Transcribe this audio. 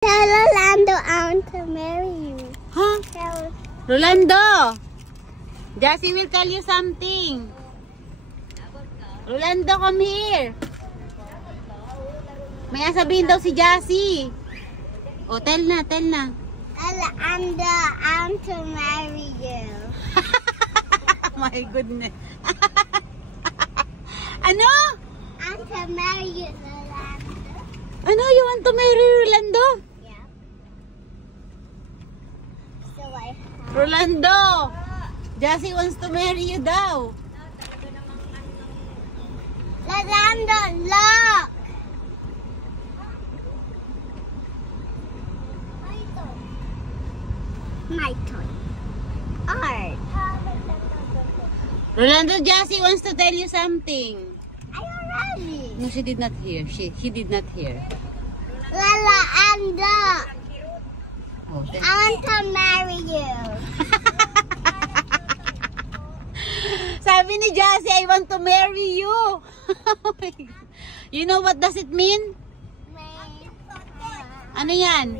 Tell Rolando I want to marry you. Huh? Rolando! Jassy will tell you something. Rolando, come here. May sabihin daw si Jassy. O, tell na, tell na. Rolando, I want to marry you. My goodness. Ano? I want to marry you, Rolando. Ano? You want to marry Rolando? Yeah. So I have... Rolando! Jassy wants to marry you daw. Rolando, look! My toy. Art. Rolando, Jassy wants to tell you something. I already. No, she did not hear. He did not hear. Rolando, Oh, I want to marry you. Sabi ni Jassy, I want to marry you. You know what does it mean? Ano yan?